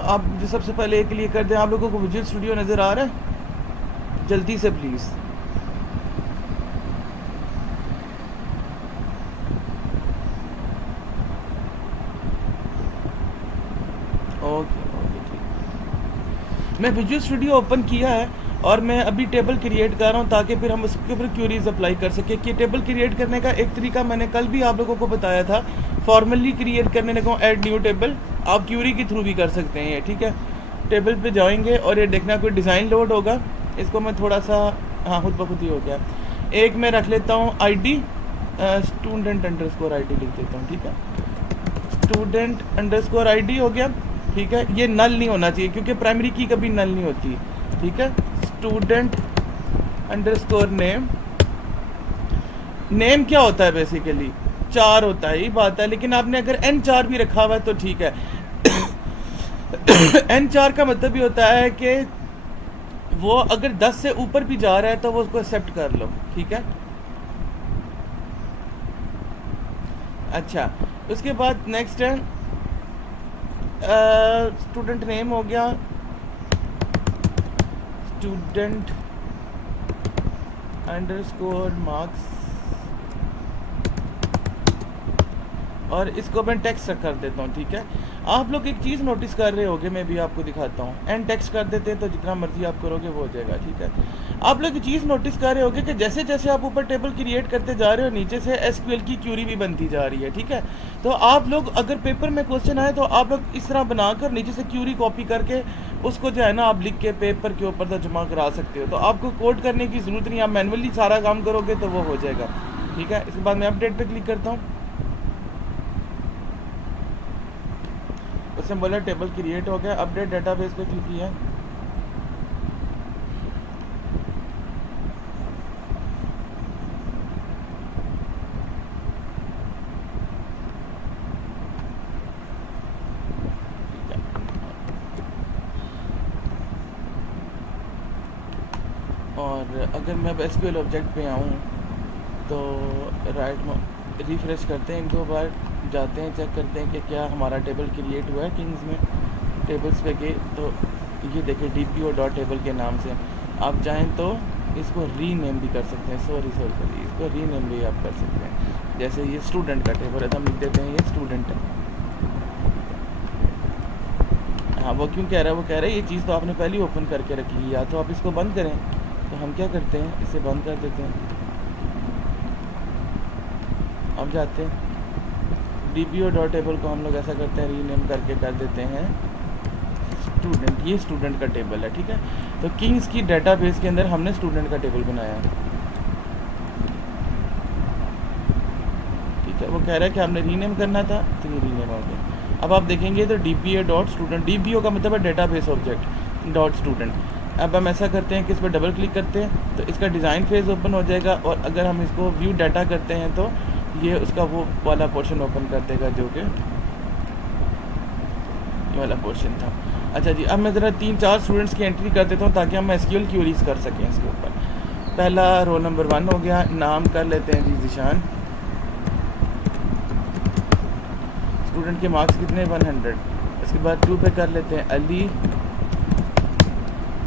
आप जो सबसे पहले एक लिए कर दें, आप लोगों को विजुअल स्टूडियो नज़र आ रहा है? जल्दी से प्लीज़। ओके ओके ठीक। मैं विजुअल स्टूडियो ओपन किया है और मैं अभी टेबल क्रिएट कर रहा हूँ ताकि फिर हम उसके ऊपर क्यूरीज अप्लाई कर सकें। कि टेबल क्रिएट करने का एक तरीका मैंने कल भी आप लोगों को बताया था, फॉर्मली क्रिएट करने लगा हूँ ऐड न्यू टेबल। आप क्यूरी के थ्रू भी कर सकते हैं ये, ठीक है। टेबल पे जाएंगे और ये देखना कोई डिज़ाइन लोड होगा। इसको मैं थोड़ा सा, हाँ खुद ब खुद ही हो गया। एक मैं रख लेता हूँ ID, स्टूडेंट अंडरस्कोर ID लिख देता हूँ, ठीक है। स्टूडेंट अंडरस्कोर ID हो गया, ठीक है। ये नल नहीं होना चाहिए क्योंकि प्राइमरी की कभी नल नहीं होती, ठीक है। स्टूडेंट अंडरस्कोर नेम, नेम क्या होता है बेसिकली 4 होता है, ये बात है। लेकिन आपने अगर N4 भी रखा हुआ है तो ठीक है। N4 का मतलब ये होता है कि वो अगर 10 से ऊपर भी जा रहा है तो वो उसको एक्सेप्ट कर लो, ठीक है। अच्छा, उसके बाद नेक्स्ट है स्टूडेंट नेम हो गया, स्टूडेंट अंडरस्कोर मार्क्स, और इसको मैं टेक्स्ट कर देता हूँ, ठीक है। आप लोग एक चीज़ नोटिस कर रहे होगे, मैं भी आपको दिखाता हूँ। एंड टेक्स्ट कर देते हैं तो जितना मर्जी आप करोगे वो हो जाएगा, ठीक है। आप लोग एक चीज़ नोटिस कर रहे होगे कि जैसे जैसे आप ऊपर टेबल क्रिएट करते जा रहे हो नीचे से SQL की क्यूरी भी बनती जा रही है, ठीक है। तो आप लोग अगर पेपर में क्वेश्चन आए तो आप लोग इस तरह बनाकर नीचे से क्यूरी कॉपी करके उसको जो है ना आप लिख के पेपर के ऊपर तो जमा करा सकते हो। तो आपको कोड करने की ज़रूरत नहीं, आप मैनुअली सारा काम करोगे तो वो हो जाएगा, ठीक है। इसके बाद मैं अपडेट पर क्लिक करता हूँ। उसने बोला टेबल क्रिएट हो गया, अपडेट डेटाबेस पे क्लिक किया। और अगर मैं अब SQL ऑब्जेक्ट पे आऊँ तो राइट रिफ्रेश करते हैं, 1-2 बार जाते हैं, चेक करते हैं कि क्या हमारा टेबल क्रिएट हुआ है किंग्स में। टेबल्स पे गए तो ये देखिए DPO.table के नाम से। आप चाहें तो इसको रीनेम भी कर सकते हैं, सॉरी इसको रीनेम भी आप कर सकते हैं। जैसे ये स्टूडेंट का टेबल है तो हम लिख देते हैं ये स्टूडेंट है। हाँ, वो क्यों कह रहा है, वो कह रहा है ये चीज़ तो आपने पहले ही ओपन करके रखी है, या तो आप इसको बंद करें। तो हम क्या करते हैं, इसे बंद कर देते हैं। अब जाते हैं DPO.table को हम लोग ऐसा करते हैं, रीनेम करके कर देते हैं स्टूडेंट। ये स्टूडेंट का टेबल है, ठीक है। तो किंग्स की डेटाबेस के अंदर हमने स्टूडेंट का टेबल बनाया है, ठीक है। वो कह रहा है कि आपने रीनेम करना था तो ये रीनेम हो गया। अब आप देखेंगे तो DPO.student, DPO का मतलब है डेटाबेस ऑब्जेक्ट डॉट स्टूडेंट। अब हम ऐसा करते हैं कि इस पर डबल क्लिक करते हैं तो इसका डिज़ाइन फेज़ ओपन हो जाएगा। और अगर हम इसको व्यू डाटा करते हैं तो ये उसका वो वाला पोर्शन ओपन कर देगा जो कि ये वाला पोर्शन था। अच्छा जी, अब मैं ज़रा 3-4 स्टूडेंट्स की एंट्री कर देता हूँ ताकि हम SQL क्यूरीज कर सकें इसके ऊपर। पहला रोल नंबर 1 हो गया, नाम कर लेते हैं जी ज़िशान। स्टूडेंट के मार्क्स कितने 100। इसके बाद 2 पे कर लेते हैं अली,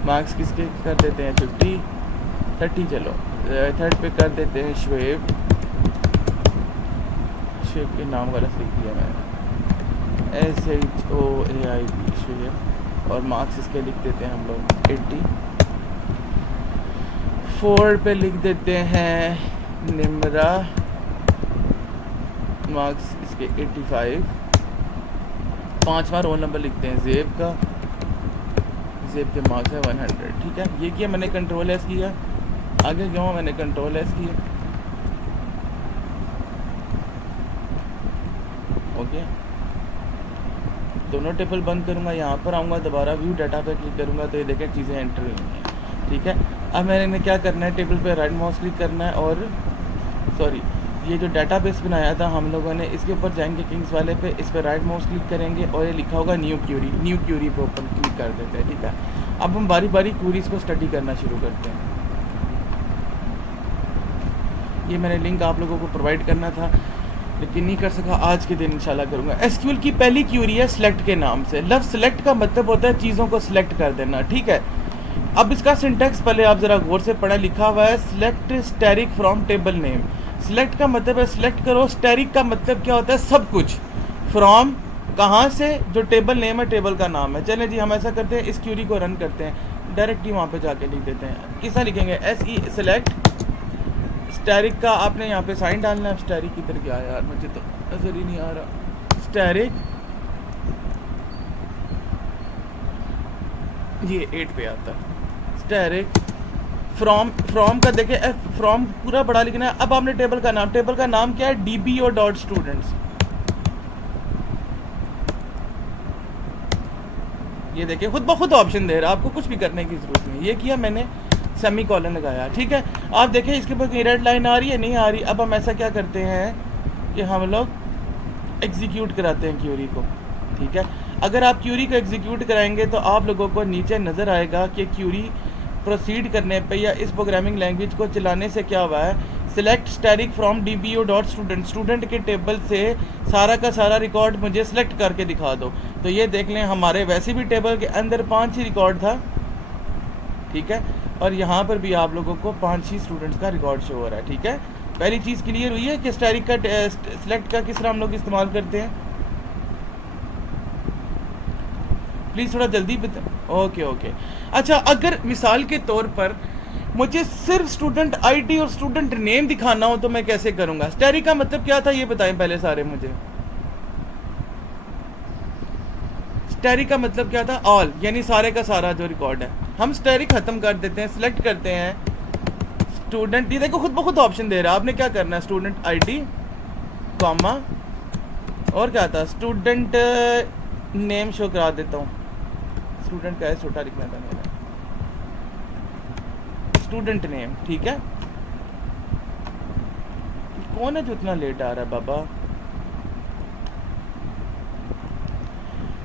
मार्क्स किसके कर देते हैं 30। चलो 3rd पे कर देते हैं शुएब। शुएब के नाम गलत लिख दिया मैंने, SHOAIB शुएब। और मार्क्स इसके लिख देते हैं हम लोग 80। 4 पे लिख देते हैं निमरा, मार्क्स इसके 85। 5वां रोल नंबर लिखते हैं ज़ेब का, ज़ेब के मार्क्स है 100, ठीक है। ये किया मैंने, कंट्रोल एस किया। आगे गया मैंने कंट्रोल एस किया, ओके। दोनों टेबल बंद करूँगा, यहाँ पर आऊँगा, दोबारा व्यू डाटा पे क्लिक करूँगा तो ये देखें चीज़ें एंटर हुई हैं, ठीक है। अब मैंने क्या करना है, टेबल पे राइट माउस क्लिक करना है और सॉरी ये जो डाटाबेस बनाया था हम लोगों ने, इसके ऊपर जाएंगे किंग्स वाले पे, इस पर राइट माउस क्लिक करेंगे और ये लिखा होगा न्यू क्यूरी पे ऊपर क्लिक कर देते हैं, ठीक है। अब हम बारी बारी क्यूरीज को स्टडी करना शुरू करते हैं। ये मैंने लिंक आप लोगों को प्रोवाइड करना था लेकिन नहीं कर सका, आज के दिन इंशाल्लाह करूँगा। एसक्यूएल की पहली क्यूरी है सिलेक्ट के नाम से। लफ्ज़ सिलेक्ट का मतलब होता है चीज़ों को सिलेक्ट कर देना, ठीक है। अब इसका सिंटैक्स पहले आप ज़रा गौर से पढ़ा, लिखा हुआ है select asterisk from table name. Select का मतलब है सिलेक्ट करो, स्टैरिक का मतलब क्या होता है, सब कुछ। फ्रॉम कहाँ से, जो टेबल नेम है, टेबल का नाम है। चलें जी, हम ऐसा करते हैं, इस क्यूरी को रन करते हैं, डायरेक्टली वहाँ पे जाके लिख देते हैं। किसना लिखेंगे, SE सेलेक्ट स्टैरिक का आपने यहाँ पे साइन डालना है। स्टैरिक किधर गया यार, मुझे तो नजर ही नहीं आ रहा। स्टैरिक ये 8 पे आता है। स्टैरिक फ्रॉम का देखे, फ्रॉम पूरा बड़ा लिखना है। अब आपने टेबल का नाम क्या है, DBO डॉट स्टूडेंट्स। ये देखिए खुद ब खुद ऑप्शन दे रहा है, आपको कुछ भी करने की जरूरत नहीं। ये किया मैंने, सेमी कॉलन लगाया, ठीक है। आप देखें इसके ऊपर रेड लाइन आ रही है, नहीं आ रही। अब हम ऐसा क्या करते हैं कि हम लोग एग्जीक्यूट कराते हैं क्यूरी को, ठीक है। अगर आप क्यूरी को एग्जीक्यूट कराएंगे तो आप लोगों को नीचे नज़र आएगा कि क्यूरी प्रोसीड करने पे या इस प्रोग्रामिंग लैंग्वेज को चलाने से क्या हुआ है, select asterisk from DBO dot student. Student के टेबल से सारा का सारा रिकॉर्ड मुझे सिलेक्ट करके दिखा दो। तो ये देख लें, हमारे वैसे भी टेबल के अंदर 5 ही रिकॉर्ड था, ठीक है। और यहाँ पर भी आप लोगों को 5 ही स्टूडेंट्स का रिकॉर्ड शो हो रहा है, ठीक है। पहली चीज़ क्लियर हुई है कि स्टैरिक का सिलेक्ट का किस तरह हम लोग इस्तेमाल करते हैं। प्लीज़ थोड़ा जल्दी बता। ओके। अच्छा, अगर मिसाल के तौर पर मुझे सिर्फ स्टूडेंट ID और स्टूडेंट नेम दिखाना हो तो मैं कैसे करूँगा। स्टैरिक का मतलब क्या था ये बताएं पहले सारे मुझे। स्टैरिक का मतलब क्या था, ऑल, यानी सारे का सारा जो रिकॉर्ड है। हम स्टैरिक ख़त्म कर देते हैं, सिलेक्ट करते हैं स्टूडेंट। ये देखो खुद ब खुद ऑप्शन दे रहा है, आपने क्या करना है, स्टूडेंट ID कॉमा और क्या था, स्टूडेंट नेम शो करा देता हूँ। स्टूडेंट का है, छोटा लिखना था मेरा, स्टूडेंट नेम, ठीक है। कौन है जो इतना लेट आ रहा है बाबा,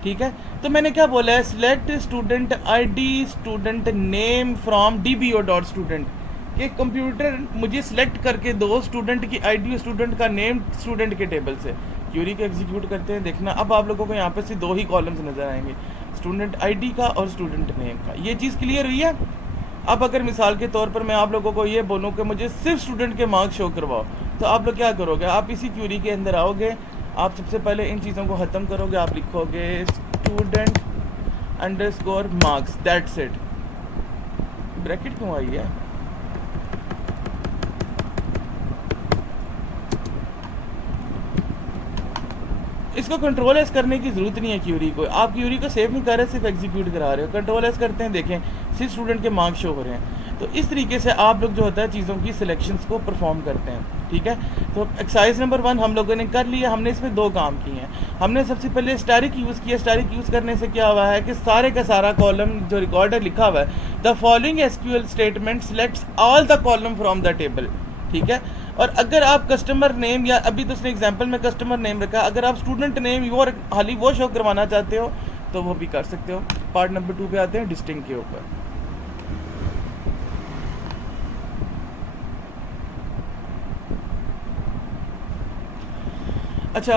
ठीक है। तो मैंने क्या बोला है, select student ID student name from DBO dot student. कि कंप्यूटर मुझे सिलेक्ट करके दो स्टूडेंट की ID और स्टूडेंट का नेम स्टूडेंट के टेबल से। क्यूरी को एग्जीक्यूट करते हैं, देखना अब आप लोगों को यहाँ पे से 2 ही कॉलम्स नजर आएंगे, स्टूडेंट ID का और स्टूडेंट नेम का। ये चीज़ क्लियर हुई है। अब अगर मिसाल के तौर पर मैं आप लोगों को ये बोलूँ कि मुझे सिर्फ स्टूडेंट के मार्क्स शो करवाओ, तो आप लोग क्या करोगे, आप इसी क्यूरी के अंदर आओगे, आप सबसे पहले इन चीज़ों को ख़त्म करोगे, आप लिखोगे student underscore marks, that's it. Bracket क्यों आई है, इसको कंट्रोल एस करने की ज़रूरत नहीं है क्यूरी को। आप क्यूरी को सेव नहीं कर रहे, सिर्फ एग्जीक्यूट करा रहे हो। कंट्रोल एस करते हैं, देखें सिर्फ स्टूडेंट के मार्क्स शो हो रहे हैं। तो इस तरीके से आप लोग जो होता है चीज़ों की सिलेक्शंस को परफॉर्म करते हैं, ठीक है। तो एक्सरसाइज नंबर 1 हम लोगों ने कर लिया। हमने इसमें 2 काम किए हैं। हमने सबसे पहले स्टैरिक यूज़ किया। स्टैरिक यूज़ करने से क्या हुआ है कि सारे का सारा कॉलम जो रिकॉर्ड है लिखा हुआ है, the following SQL statement selects all the column from the table, ठीक है। और अगर आप कस्टमर नेम, या अभी तो उसने एग्जांपल में कस्टमर नेम रखा, अगर आप स्टूडेंट नेम और हाली वो शो करवाना चाहते हो तो वो भी कर सकते हो। पार्ट नंबर 2 पे आते हैं, डिस्टिंक्ट के ऊपर। अच्छा,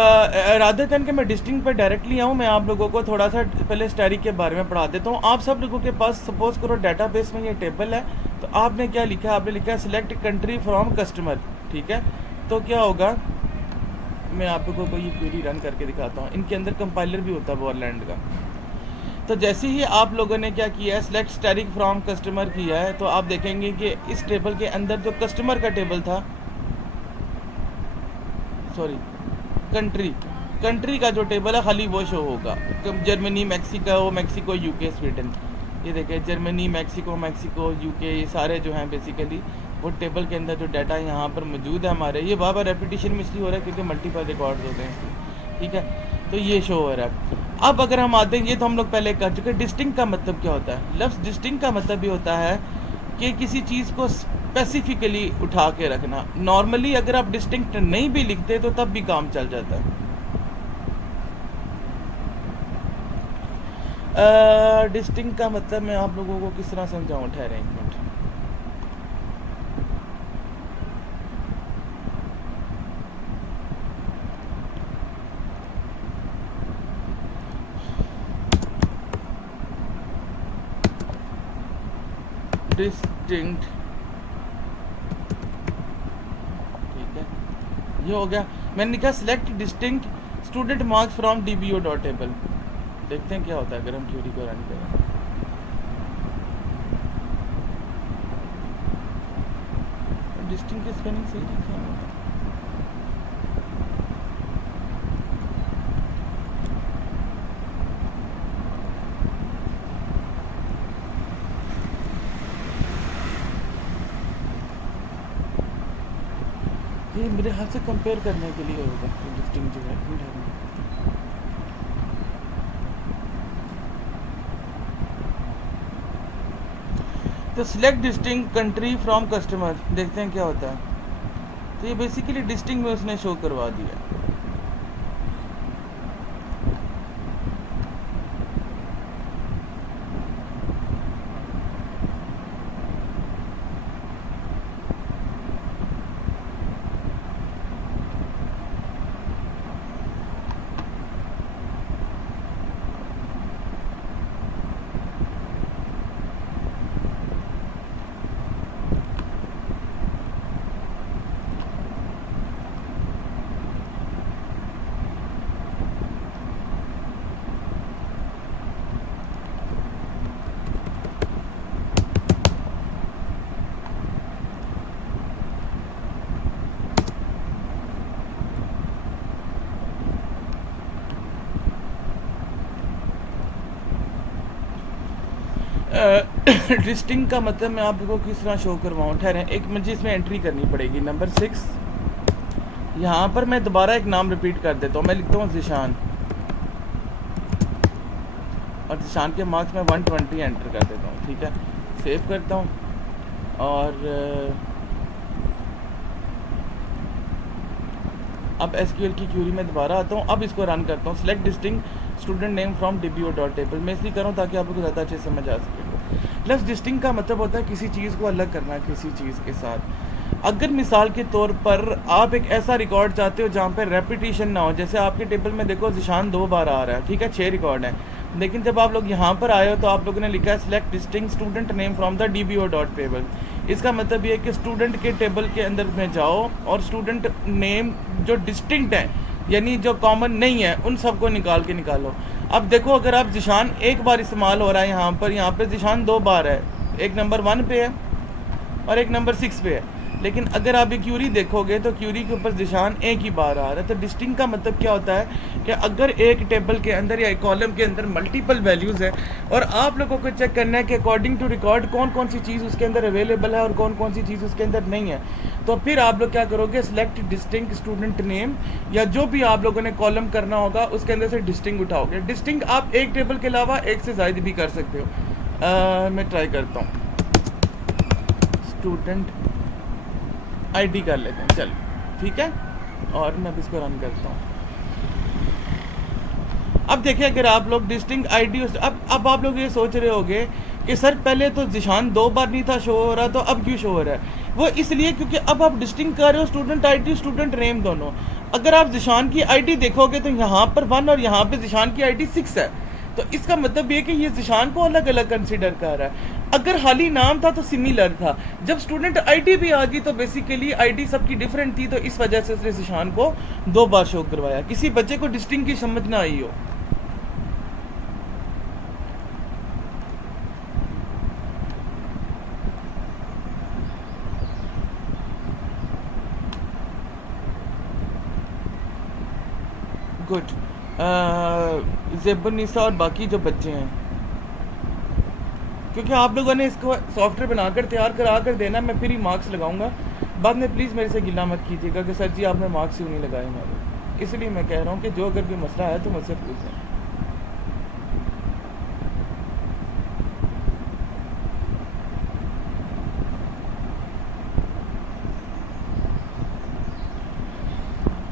राधेतन के मैं डिस्टिंक्ट पर डायरेक्टली आऊँ, मैं आप लोगों को थोड़ा सा पहले स्टैरिक के बारे में पढ़ा देता हूँ। आप सब लोगों के पास सपोज करो डेटाबेस में ये टेबल है, तो आपने क्या लिखा है, आपने लिखा है सिलेक्ट कंट्री फ्रॉम कस्टमर, ठीक है। तो क्या होगा, मैं आप लोगों को ये क्वेरी रन करके दिखाता हूँ। इनके अंदर कंपाइलर भी होता है वॉरलैंड का। तो जैसे ही आप लोगों ने क्या किया है, सिलेक्ट स्टैरिक फ्रॉम कस्टमर किया है, तो आप देखेंगे कि इस टेबल के अंदर जो कस्टमर का टेबल था, सॉरी कंट्री का जो टेबल है खाली वो शो होगा। Germany, Mexico, UK, Sweden. ये देखें जर्मनी, मैक्सिको, UK, ये सारे जो हैं बेसिकली वो टेबल के अंदर जो डाटा यहाँ पर मौजूद है हमारे। ये बार बार रेपिटेशन में इसलिए हो रहा है क्योंकि मल्टीपल रिकॉर्ड्स होते हैं, ठीक है। तो ये शो हो रहा है। अब अगर हम आते हैं, ये तो हम लोग पहले कर चुके। डिस्टिंक्ट का मतलब क्या होता है, लफ्ज़ डिस्टिंक्ट का मतलब ये होता है कि किसी चीज़ को स्पेसिफिकली उठा के रखना। नॉर्मली अगर आप डिस्टिंक्ट नहीं भी लिखते तो तब भी काम चल जाता है। डिस्टिंक्ट का मतलब मैं आप लोगों को किस तरह समझाऊं, ठहरें एक मिनट। डिस्टिंक्ट, ठीक है, ये हो गया। मैंने लिखा select distinct student marks from DBO dot table. देखते हैं क्या होता है अगर हम क्यूरी को रन करें। डिस्टिंक्ट की स्पेलिंग सही लिखी है। ये मेरे हाथ से कंपेयर करने के लिए होगा डिस्टिंक्ट जो है। तो select distinct country from customer, देखते हैं क्या होता है। तो ये बेसिकली डिस्टिंक्ट में उसने शो करवा दिया। डिस्टिंक्ट का मतलब मैं आपको किस तरह शो करवाऊँ, ठहरें, एक मुझे इसमें एंट्री करनी पड़ेगी। नंबर 6 यहाँ पर मैं दोबारा एक नाम रिपीट कर देता हूँ। मैं लिखता हूँ ज़िशान, और ज़िशान के मार्क्स में 120 एंटर कर देता हूँ, ठीक है। सेव करता हूँ और अब SQL की क्यूरी में दोबारा आता हूँ। अब इसको रन करता हूँ। Select distinct student name from DBO dot table. मैं इसलिए कर रहा हूँ ताकि आपको ज़्यादा अच्छे समझ आ सके। प्लस डिस्टिंक्ट का मतलब होता है किसी चीज़ को अलग करना किसी चीज़ के साथ। अगर मिसाल के तौर पर आप एक ऐसा रिकॉर्ड चाहते हो जहाँ पे रेपिटेशन ना हो, जैसे आपके टेबल में देखो ज़िशान 2 बार आ रहा है, ठीक है, 6 रिकॉर्ड हैं, लेकिन जब आप लोग यहाँ पर आए हो तो आप लोगों ने लिखा है select distinct student name from the DBO dot table. इसका मतलब ये है कि स्टूडेंट के टेबल के अंदर में जाओ और स्टूडेंट नेम जो डिस्टिंक्ट है, यानी जो कॉमन नहीं है, उन सबको निकालो। अब देखो अगर आप ज़िशान 1 बार इस्तेमाल हो रहा है यहाँ पे ज़िशान 2 बार है, एक नंबर 1 पे है और एक नंबर 6 पे है। लेकिन अगर आप ये क्यूरी देखोगे तो क्यूरी के ऊपर ज़िशान 1 ही बार आ रहा है। तो डिस्टिंक्ट का मतलब क्या होता है कि अगर एक टेबल के अंदर या एक कॉलम के अंदर मल्टीपल वैल्यूज़ है और आप लोगों को चेक करना है कि अकॉर्डिंग टू रिकॉर्ड कौन कौन सी चीज़ उसके अंदर अवेलेबल है और कौन कौन सी चीज़ उसके अंदर नहीं है, तो फिर आप लोग क्या करोगे, सिलेक्ट डिस्टिंक्ट स्टूडेंट नेम या जो भी आप लोगों ने कॉलम करना होगा उसके अंदर से डिस्टिंक्ट उठाओगे। डिस्टिंक्ट आप एक टेबल के अलावा एक से ज़्यादा भी कर सकते हो। मैं ट्राई करता हूँ, स्टूडेंट ID कर लेते हैं, चल ठीक है, और मैं अब इसको रन करता हूँ। अब देखिए अगर आप लोग डिस्टिंक्ट ID, अब आप लोग ये सोच रहे होंगे कि सर पहले तो ज़िशान 2 बार नहीं था शो हो रहा, तो अब क्यों शो हो रहा है? वो इसलिए क्योंकि अब आप डिस्टिंक्ट कर रहे हो स्टूडेंट ID स्टूडेंट नेम दोनों। अगर आप ज़िशान की ID देखोगे तो यहाँ पर 1 और यहाँ पे ज़िशान की ID 6 है, तो इसका मतलब ये कि ये ज़िशान को अलग अलग कंसिडर कर रहा है। अगर हाली नाम था तो सिमिलर था, जब स्टूडेंट ID भी आ गई तो बेसिकली ID सबकी डिफरेंट थी, तो इस वजह से उसने ज़िशान को 2 बार शो करवाया। किसी बच्चे को डिस्टिंक्ट की समझ ना आई हो। गुड। ज़ेबुन्निसा और बाकी जो बच्चे हैं, क्योंकि आप लोगों ने इसको सॉफ्टवेयर बनाकर तैयार करा कर देना, मैं फिर ही मार्क्स लगाऊंगा। बाद में प्लीज़ मेरे से गिला मत कीजिएगा कि सर जी आपने मार्क्स क्यों नहीं लगाए हमारे। इसलिए मैं कह रहा हूँ कि जो अगर कोई मसला है तो मुझसे पूछें।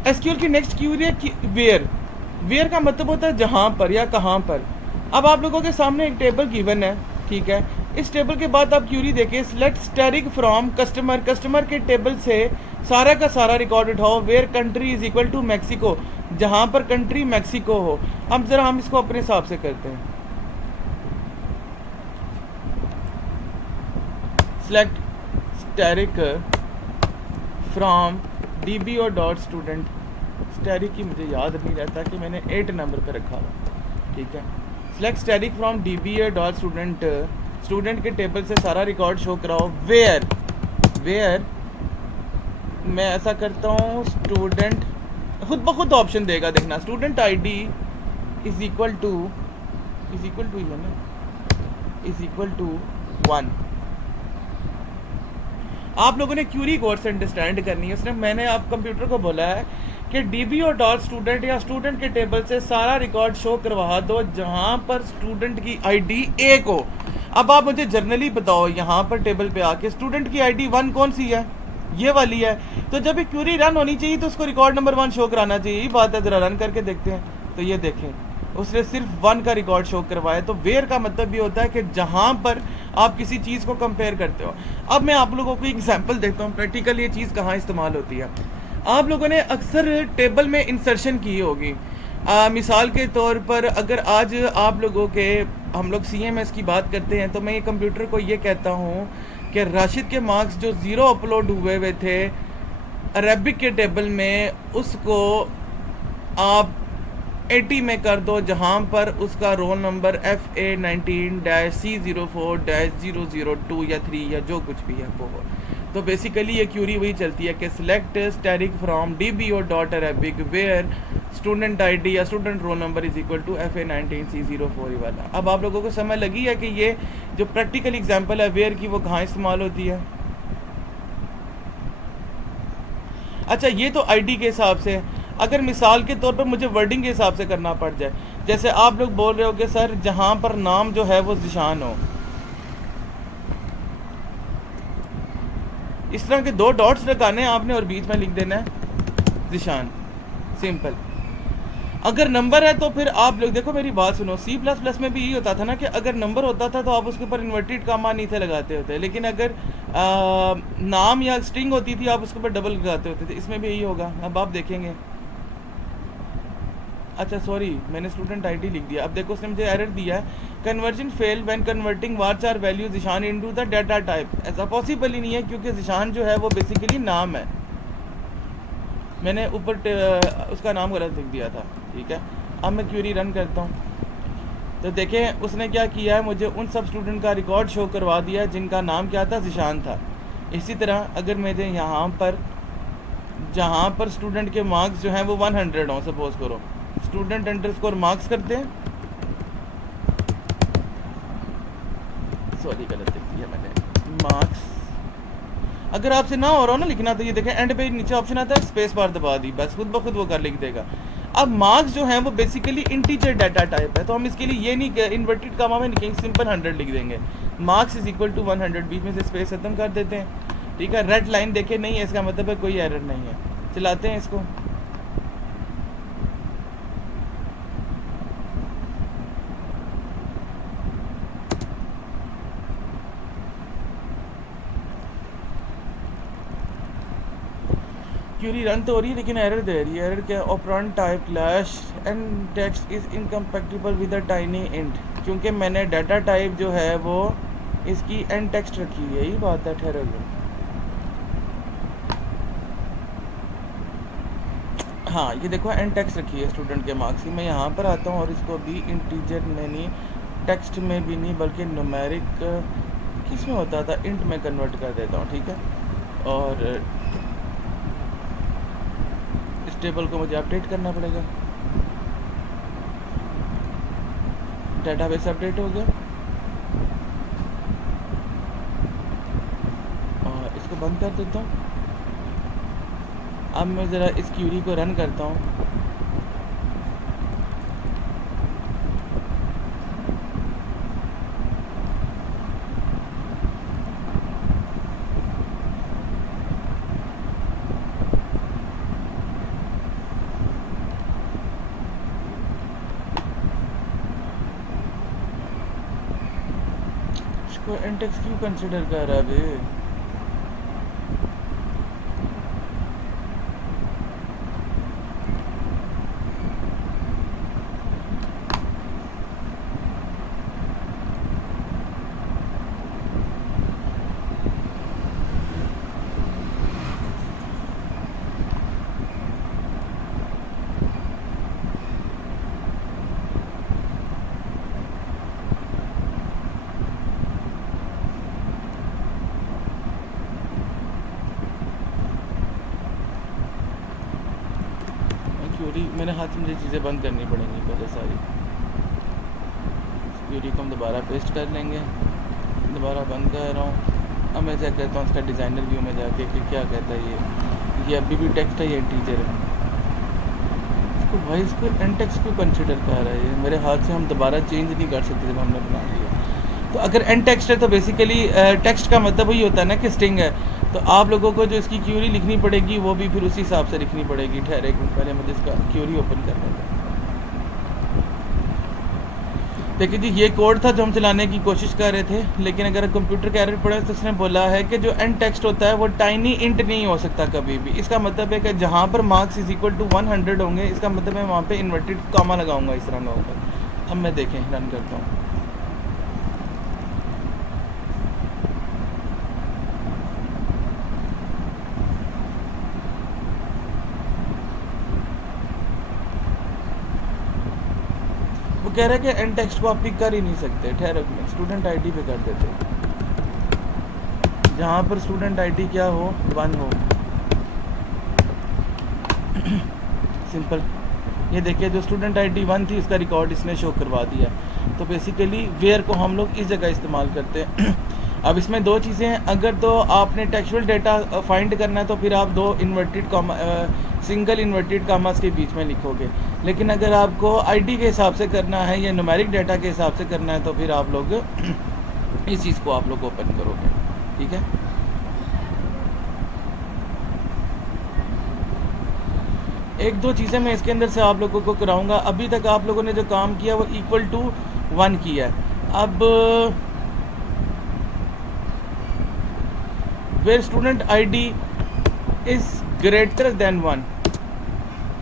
SQL की नेक्स्ट क्यूरी है वेयर का मतलब होता है जहाँ पर या कहाँ पर। अब आप लोगों के सामने एक टेबल गिवन है, ठीक है, इस टेबल के बाद आप क्यूरी देखिए, सिलेक्ट स्टैटिक फ्रॉम कस्टमर के टेबल से सारा का सारा रिकॉर्ड उठाओ where country is equal to Mexico, जहाँ पर कंट्री मैक्सिको हो। अब ज़रा हम इसको अपने हिसाब से करते हैं। सेलेक्ट स्टैरिक फ्रॉम डीबी और डॉट स्टूडेंट। स्टैरिक की मुझे याद नहीं रहता कि मैंने 8 नंबर पे रखा हुआ, ठीक है। सेलेक्ट स्टैरिक फ्रॉम डीबी और डॉट स्टूडेंट, स्टूडेंट के टेबल से सारा रिकॉर्ड शो कराओ। वेयर मैं ऐसा करता हूँ, स्टूडेंट खुद ब खुद ऑप्शन देगा, देखना। Student ID is equal to ही है ना, इज इक्वल टू 1। आप लोगों ने क्यूरी कोड से अंडरस्टैंड करनी है। उसने मैंने आप कंप्यूटर को बोला है कि डीबी और डॉट स्टूडेंट या स्टूडेंट के टेबल से सारा रिकॉर्ड शो करवा दो जहां पर स्टूडेंट की आईडी 1 हो। अब आप मुझे जर्नली बताओ, यहाँ पर टेबल पे आके स्टूडेंट की आईडी 1 कौन सी है? ये वाली है। तो जब ये क्यूरी रन होनी चाहिए तो उसको रिकॉर्ड नंबर 1 शो कराना चाहिए। यही बात है, ज़रा रन करके देखते हैं। तो ये देखें, उसने सिर्फ 1 का रिकॉर्ड शो करवाया। तो वेयर का मतलब ये होता है कि जहाँ पर आप किसी चीज़ को कंपेयर करते हो। अब मैं आप लोगों को एग्जांपल देता हूँ प्रैक्टिकल ये चीज़ कहाँ इस्तेमाल होती है। आप लोगों ने अक्सर टेबल में इंसर्शन की होगी। मिसाल के तौर पर अगर आज आप लोगों के हम लोग CMS की बात करते हैं तो मैं ये कंप्यूटर को ये कहता हूँ कि राशिद के मार्क्स जो 0 अपलोड हुए थे अरबिक के टेबल में, उसको आप 80 में कर दो जहां पर उसका रोल नंबर FA19-C04-002 या 3 या जो कुछ भी है वो हो। तो बेसिकली ये क्यूरी वही चलती है कि select asterisk from DBO dot Arabic where student ID या student roll number is equal to FA19-C04 वाला। अब आप लोगों को समझ लगी है कि ये जो प्रैक्टिकल एग्जांपल है वेयर की वो कहाँ इस्तेमाल होती है। अच्छा, ये तो आईडी के हिसाब से। अगर मिसाल के तौर पर मुझे वर्डिंग के हिसाब से करना पड़ जाए, जैसे आप लोग बोल रहे हो कि सर जहाँ पर नाम जो है वो ज़िशान हो, इस तरह के 2 डॉट्स लगाने हैं आपने और बीच में लिख देना है ज़िशान, सिंपल। अगर नंबर है तो फिर आप लोग देखो, मेरी बात सुनो, C++ में भी यही होता था ना कि अगर नंबर होता था तो आप उसके ऊपर इन्वर्टेड कामा नहीं थे लगाते होते, लेकिन अगर नाम या स्ट्रिंग होती थी आप उसके ऊपर डबल लगाते होते थे। इसमें भी यही होगा, अब आप देखेंगे। अच्छा सॉरी, मैंने स्टूडेंट आईडी लिख दिया। अब देखो उसने मुझे एरर दिया है, conversion fail when converting varchar value Zeeshan into the data type. ऐसा पॉसिबल ही नहीं है क्योंकि ज़िशान जो है वो बेसिकली नाम है। मैंने ऊपर उसका नाम गलत लिख दिया था, ठीक है। अब मैं क्यूरी रन करता हूँ तो देखें उसने क्या किया है, मुझे उन सब स्टूडेंट का रिकॉर्ड शो करवा दिया जिनका नाम क्या था, ज़िशान था। इसी तरह अगर मेरे यहाँ पर जहाँ पर स्टूडेंट के मार्क्स जो हैं वो 100 हों, सपोज करो स्टूडेंट अंडरस्कोर मार्क्स करते हैं, सॉरी गलत लिख दिया मैंने, मार्क्स। अगर आपसे ना हो रहा हो ना लिखना तो ये देखें एंड पे नीचे ऑप्शन आता है, स्पेस बार दबा दी, बस खुद ब खुद वो कर लिख देगा। अब मार्क्स जो हैं वो बेसिकली इंटीजर डाटा टाइप है, तो हम इसके लिए ये नहीं इन्वर्टेड कामा में लिखेंगे, सिंपल 100 लिख देंगे। मार्क्स इज इक्वल टू 100, बीच में से स्पेस खत्म कर देते हैं, ठीक है। रेड लाइन देखे नहीं है, इसका मतलब है कोई एरर नहीं है। चलाते हैं इसको। क्यूरी रन तो हो रही है लेकिन एरर दे रही है। एरर क्या, operand type clash and text is incompatible with a tiny int, क्योंकि मैंने डाटा टाइप जो है वो इसकी एंड टेक्स्ट रखी है। यही बात है, ठहरो। हाँ ये देखो एंड टेक्स्ट रखी है स्टूडेंट के मार्क्स की। मैं यहाँ पर आता हूँ और इसको भी इंटीजर में नहीं, टेक्स्ट में भी नहीं, बल्कि न्यूमेरिक किस में होता था, इंट में कन्वर्ट कर देता हूँ, ठीक है। और इस टेबल को मुझे अपडेट करना पड़ेगा। डेटाबेस अपडेट हो गया और इसको बंद कर देता हूँ। अब मैं ज़रा इस क्यूरी को रन करता हूँ। इसको इंडेक्स क्यों कंसिडर कर रहा है अभी? क्यूरी मेरे हाथ से मुझे चीज़ें बंद करनी पड़ेंगी पहले सारी। क्यूरी को हम दोबारा पेस्ट कर लेंगे, दोबारा बंद कर रहा हूँ। अब मैं चेक करता हूँ इसका डिज़ाइनर व्यू में जाके कि क्या कहता है ये अभी भी टेक्स्ट है, ये इंटीजर है। इसको भाई इसको एंड टेक्स्ट क्यों कंसिडर कर रहा है ये? मेरे हाथ से हम दोबारा चेंज नहीं कर सकते जब हमने बना लिया। तो अगर एंड टेक्स्ट है तो बेसिकली टेक्स्ट का मतलब वही होता है ना कि स्ट्रिंग है। तो आप लोगों को जो इसकी क्यूरी लिखनी पड़ेगी वो भी फिर उसी हिसाब से लिखनी पड़ेगी। ठहरे, पहले मुझे इसका क्यूरी ओपन करने दें। देखिए जी, ये कोड था जो हम चलाने की कोशिश कर रहे थे, लेकिन अगर कंप्यूटर का एरर पड़े तो उसने बोला है कि जो एंड टेक्स्ट होता है वो टाइनी इंट नहीं हो सकता कभी भी। इसका मतलब है कि जहाँ पर मार्क्स इज इक्वल टू 100 होंगे, इसका मतलब मैं वहाँ पे इन्वर्टेड कॉमा लगाऊंगा इस रन होकर। अब मैं देखें रन करता हूँ। कह रहे हैं कि एंड टेक्स्ट को आप पिक कर ही नहीं सकते। ठहरो, स्टूडेंट आईडी पे कर देते, जहाँ पर स्टूडेंट आईडी क्या हो, 1 हो। सिंपल। ये देखिए जो स्टूडेंट आईडी 1 थी उसका रिकॉर्ड इसने शो करवा दिया। तो बेसिकली वेयर को हम लोग इस जगह इस्तेमाल करते हैं। अब इसमें दो चीज़ें हैं। अगर तो आपने टेक्सचुअल डेटा फाइंड करना है तो फिर आप दो इन्वर्टेड कॉमा, सिंगल इन्वर्टेड कामास के बीच में लिखोगे। लेकिन अगर आपको आईडी के हिसाब से करना है या न्यूमेरिक डाटा के हिसाब से करना है तो फिर आप लोग इस चीज़ को आप लोग ओपन करोगे। ठीक है, एक दो चीज़ें मैं इसके अंदर से आप लोगों को कराऊंगा। अभी तक आप लोगों ने जो काम किया वो इक्वल टू 1 किया है। अब where student ID is greater than 1,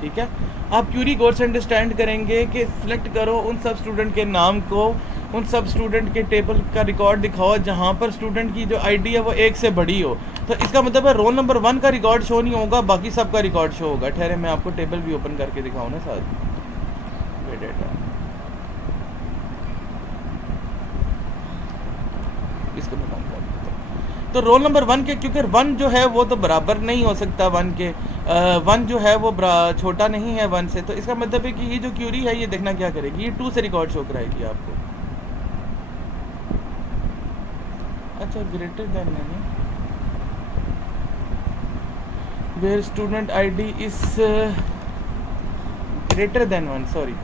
ठीक है। आप क्यूरी गौर से अंडरस्टैंड करेंगे कि सिलेक्ट करो उन सब स्टूडेंट के नाम को, उन सब स्टूडेंट के टेबल का रिकॉर्ड दिखाओ जहाँ पर स्टूडेंट की जो आईडी है वो 1 से बड़ी हो। तो इसका मतलब है रोल नंबर 1 का रिकॉर्ड शो नहीं होगा, बाकी सब का रिकॉर्ड शो होगा। ठहरे, मैं आपको टेबल भी ओपन करके दिखाऊँ ना साथ। वे डेटा इसको मैं बंद कर देता हूँ। तो रोल नंबर 1 के, क्योंकि 1 जो है वो तो बराबर नहीं हो सकता 1 के, 1 जो है वो छोटा नहीं है 1 से। तो इसका मतलब है कि ये जो क्यूरी है ये देखना क्या करेगी, ये 2 से रिकॉर्ड शो कराएगी आपको। अच्छा, ग्रेटर देन नहीं, where student ID is greater than 1, sorry.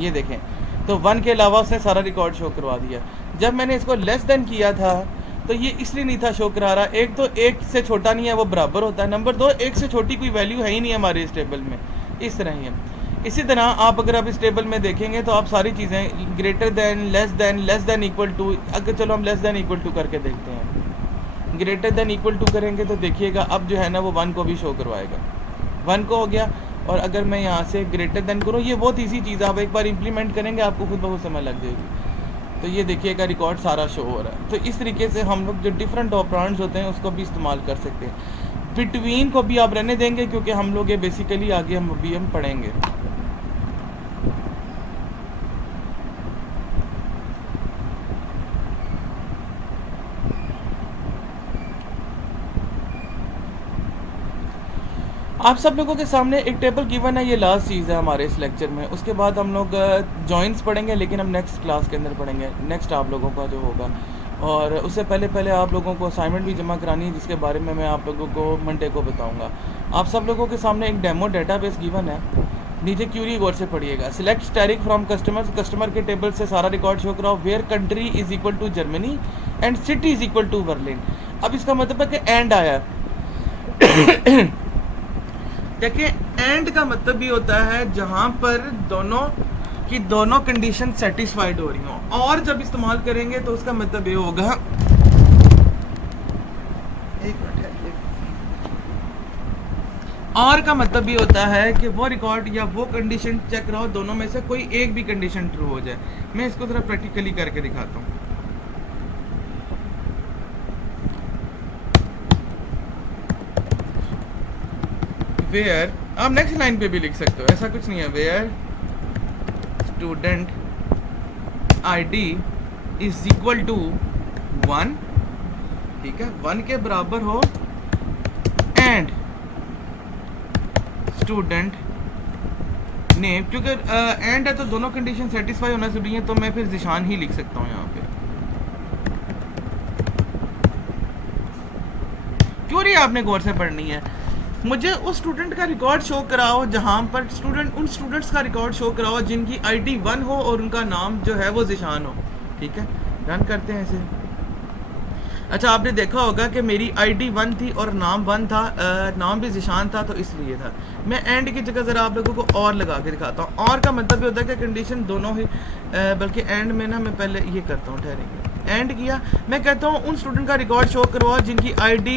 ये देखें, तो 1 के अलावा उसने सारा रिकॉर्ड शो करवा दिया। जब मैंने इसको लेस देन किया था तो ये इसलिए नहीं था शो करा रहा। एक तो 1 से छोटा नहीं है, वो बराबर होता है। नंबर 2, 1 से छोटी कोई वैल्यू है ही नहीं हमारे इस टेबल में, इस तरह ही है। इसी तरह आप अगर आप इस टेबल में देखेंगे तो आप सारी चीज़ें greater than, less than, equal to. अगर चलो हम लेस देन इक्वल टू करके देखते हैं। ग्रेटर देन इक्वल टू करेंगे तो देखिएगा अब जो है ना वो 1 को भी शो करवाएगा। 1 को हो गया। और अगर मैं यहाँ से ग्रेटर देन करूँ, ये बहुत ईजी चीज़ है, आप एक बार इम्प्लीमेंट करेंगे आपको खुद बहुत समय लग जाएगी। तो ये देखिएगा रिकॉर्ड सारा शो हो रहा है। तो इस तरीके से हम लोग जो डिफरेंट ऑपरेंड्स होते हैं उसको भी इस्तेमाल कर सकते हैं। बिटवीन को भी आप रहने देंगे क्योंकि हम लोग ये बेसिकली आगे हम पढ़ेंगे। आप सब लोगों के सामने एक टेबल गिवन है, ये लास्ट चीज़ है हमारे इस लेक्चर में। उसके बाद हम लोग जॉइंट्स पढ़ेंगे, लेकिन हम नेक्स्ट क्लास के अंदर पढ़ेंगे, नेक्स्ट आप लोगों का जो होगा। और उससे पहले आप लोगों को असाइनमेंट भी जमा करानी है, जिसके बारे में मैं आप लोगों को मंडे को बताऊंगा। आप सब लोगों के सामने एक डेमो डेटाबेस गिवन है, नीचे क्यूरी गौर से पढ़िएगा। Select static from customers, customer के टेबल से सारा रिकॉर्ड शो कराओ। Where country is equal to Germany and city is equal to Berlin. अब इसका मतलब है कि एंड आया। देखिए, एंड का मतलब भी होता है जहां पर दोनों कंडीशन सेटिस्फाइड हो रही हो। और जब इस्तेमाल करेंगे तो उसका मतलब ये होगा, एक मिनट है, और का मतलब भी होता है कि वो रिकॉर्ड या वो कंडीशन चेक कराओ, दोनों में से कोई एक भी कंडीशन ट्रू हो जाए। मैं इसको थोड़ा प्रैक्टिकली करके दिखाता हूँ। वेयर, आप नेक्स्ट लाइन पे भी लिख सकते हो, ऐसा कुछ नहीं है। Where student ID is equal to 1, ठीक है, 1 के बराबर हो, एंड स्टूडेंट नेम, क्योंकि एंड है तो दोनों कंडीशन सेटिस्फाई होना जरूरी है, तो मैं फिर जिशान ही लिख सकता हूँ यहाँ पे। क्यूरी आपने गौर से पढ़नी है। मुझे उस स्टूडेंट का रिकॉर्ड शो कराओ जहाँ पर उन स्टूडेंट्स का रिकॉर्ड शो कराओ जिनकी ID 1 हो और उनका नाम जो है वो जिशान हो। ठीक है, रन करते हैं इसे। अच्छा, आपने देखा होगा कि मेरी ID 1 थी और नाम 1 था, नाम भी जिशान था, तो इसलिए था। मैं एंड की जगह ज़रा आप लोगों को और लगा के दिखाता हूँ। और का मतलब ये होता है कि कंडीशन दोनों ही, बल्कि एंड में ना मैं पहले ये करता हूँ, ठहरेंगे, एंड किया। मैं कहता हूँ उन स्टूडेंट का रिकॉर्ड शो करवाओ जिनकी ID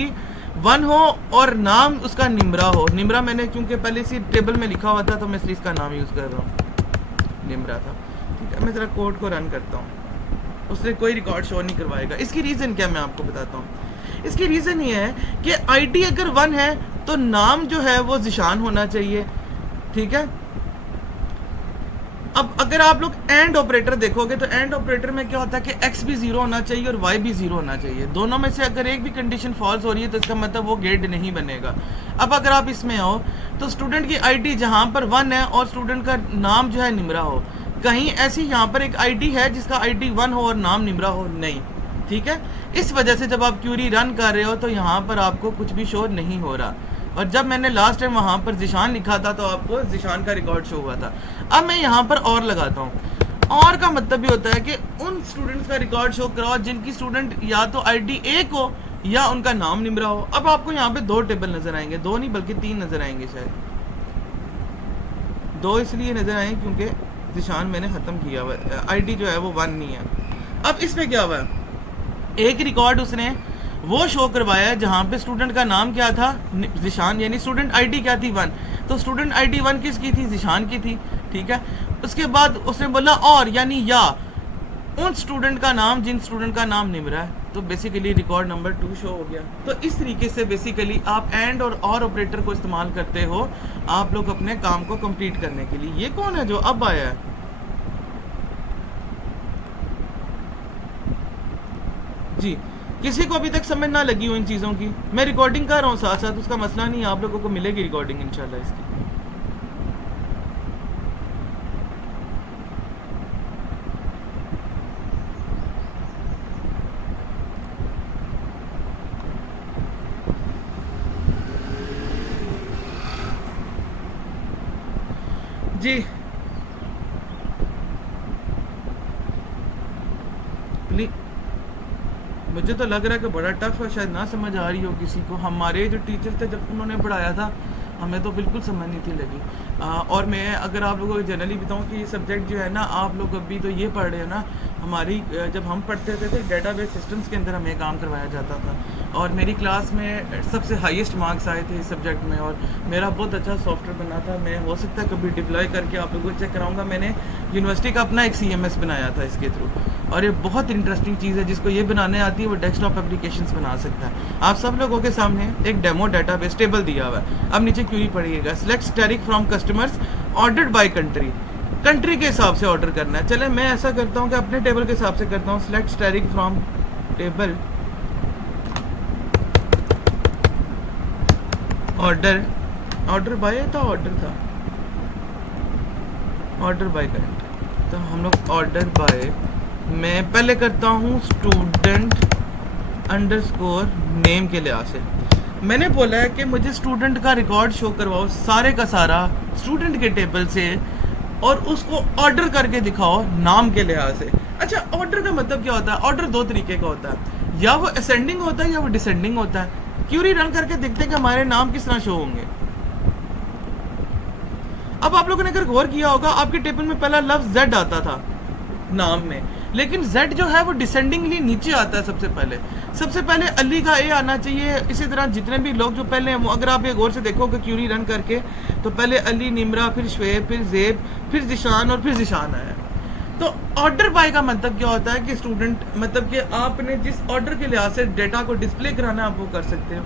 1 हो और नाम उसका निम्रा हो। निम्रा मैंने क्योंकि पहले इसी टेबल में लिखा हुआ था तो मैं इसलिए इसका नाम यूज़ कर रहा हूँ, निम्रा था। ठीक है, मैं ज़रा कोड को रन करता हूँ। उसने कोई रिकॉर्ड शो नहीं करवाएगा। इसकी रीज़न क्या मैं आपको बताता हूँ। इसकी रीज़न ये है कि ID अगर 1 है तो नाम जो है वो जिशान होना चाहिए। ठीक है, अब अगर आप लोग एंड ऑपरेटर देखोगे तो एंड ऑपरेटर में क्या होता है कि x भी 0 होना चाहिए और y भी 0 होना चाहिए। दोनों में से अगर एक भी कंडीशन फॉल्स हो रही है तो इसका मतलब वो गेट नहीं बनेगा। अब अगर आप इसमें आओ तो स्टूडेंट की ID जहाँ पर 1 है और स्टूडेंट का नाम जो है निम्रा हो, कहीं ऐसी यहाँ पर एक ID है जिसका ID 1 हो और नाम निम्रा हो, नहीं। ठीक है, इस वजह से जब आप क्यूरी रन कर रहे हो तो यहाँ पर आपको कुछ भी शो नहीं हो रहा। और जब मैंने लास्ट टाइम वहाँ पर जिशान लिखा था तो आपको जिशान का रिकॉर्ड शो हुआ था। अब मैं यहाँ पर और लगाता हूँ। और का मतलब ये होता है कि उन स्टूडेंट्स का रिकॉर्ड शो कराओ जिनकी स्टूडेंट या तो ID 1 हो या उनका नाम निम्रा हो। अब आपको यहाँ पे 2 टेबल नजर आएंगे, 2 नहीं बल्कि 3 नजर आएंगे शायद। 2 इसलिए नजर आए क्योंकि जिशान मैंने ख़त्म किया हुआ है, ID जो है वो 1 नहीं है। अब इसमें क्या हुआ है, एक रिकॉर्ड उसने वो शो करवाया है जहाँ पे स्टूडेंट का नाम क्या था, जिशान, यानी स्टूडेंट ID क्या थी 1, तो स्टूडेंट ID 1 किसकी थी, जिशान की थी। ठीक है, उसके बाद उसने बोला और यानी या उन स्टूडेंट का नाम जिन स्टूडेंट का नाम निम्रा है, तो बेसिकली रिकॉर्ड नंबर 2 शो हो गया। तो इस तरीके से बेसिकली आप एंड और ऑपरेटर को इस्तेमाल करते हो आप लोग अपने काम को कंप्लीट करने के लिए। ये कौन है जो अब आया है? जी, किसी को अभी तक समझ ना लगी हो इन चीज़ों की? मैं रिकॉर्डिंग कर रहा हूँ साथ साथ, उसका मसला नहीं, आप लोगों को मिलेगी रिकॉर्डिंग इंशाल्लाह इसकी। जी प्लीज, मुझे तो लग रहा है कि बड़ा टफ है, शायद ना समझ आ रही हो किसी को। हमारे जो टीचर थे जब उन्होंने पढ़ाया था हमें तो बिल्कुल समझ नहीं थी लगी। और मैं अगर आप लोगों को जनरली बताऊं कि ये सब्जेक्ट जो है ना, आप लोग अभी तो ये पढ़ रहे हो ना, हमारी जब हम पढ़ते थे तो डेटाबेस सिस्टम्स के अंदर हमें काम करवाया जाता था और मेरी क्लास में सबसे हाईएस्ट मार्क्स आए थे इस सब्जेक्ट में और मेरा बहुत अच्छा सॉफ्टवेयर बना था। मैं हो सकता है कभी डिप्लॉय करके आप लोगों को चेक कराऊंगा। मैंने यूनिवर्सिटी का अपना एक CMS बनाया था इसके थ्रू और ये बहुत इंटरेस्टिंग चीज़ है। जिसको ये बनाने आती है वो डेस्कटॉप एप्लीकेशंस बना सकता है। आप सब लोगों के सामने एक डेमो डाटाबेस टेबल दिया हुआ है। अब नीचे क्यूरी पढ़िएगा, select static from customers ordered by country. Country के हिसाब से ऑर्डर करना है। चले मैं ऐसा करता हूँ कि अपने टेबल के हिसाब से करता हूँ, select static from table order by था, ऑर्डर बाय करंट, तो हम लोग ऑर्डर बाय, मैं पहले करता हूँ स्टूडेंट अंडरस्कोर नेम के लिहाज से। मैंने बोला है कि मुझे स्टूडेंट का रिकॉर्ड शो करवाओ सारे का सारा स्टूडेंट के टेबल से और उसको ऑर्डर करके दिखाओ नाम के लिहाज से। अच्छा, ऑर्डर का मतलब क्या होता है? ऑर्डर 2 तरीके का होता है, या वो असेंडिंग होता है या वो डिसेंडिंग होता है। क्यूरी रन करके देखते हैं कि हमारे नाम किस तरह शो होंगे। अब आप लोगों ने अगर गौर किया होगा, आपके टेबल में पहला लफ्ज Z आता था नाम में, लेकिन Z जो है वो डिसेंडिंगली नीचे आता है। सबसे पहले अली का A आना चाहिए। इसी तरह जितने भी लोग जो पहले हैं, अगर आप ये गौर से देखोगे क्यूरी रन करके, तो पहले अली, निम्रा, फिर शुएब, फिर ज़ेब, फिर जिशान और फिर जिशान आया। तो ऑर्डर बाय का मतलब क्या होता है कि स्टूडेंट, मतलब कि आपने जिस ऑर्डर के लिहाज से डेटा को डिस्प्ले कराना है आप वो कर सकते हो।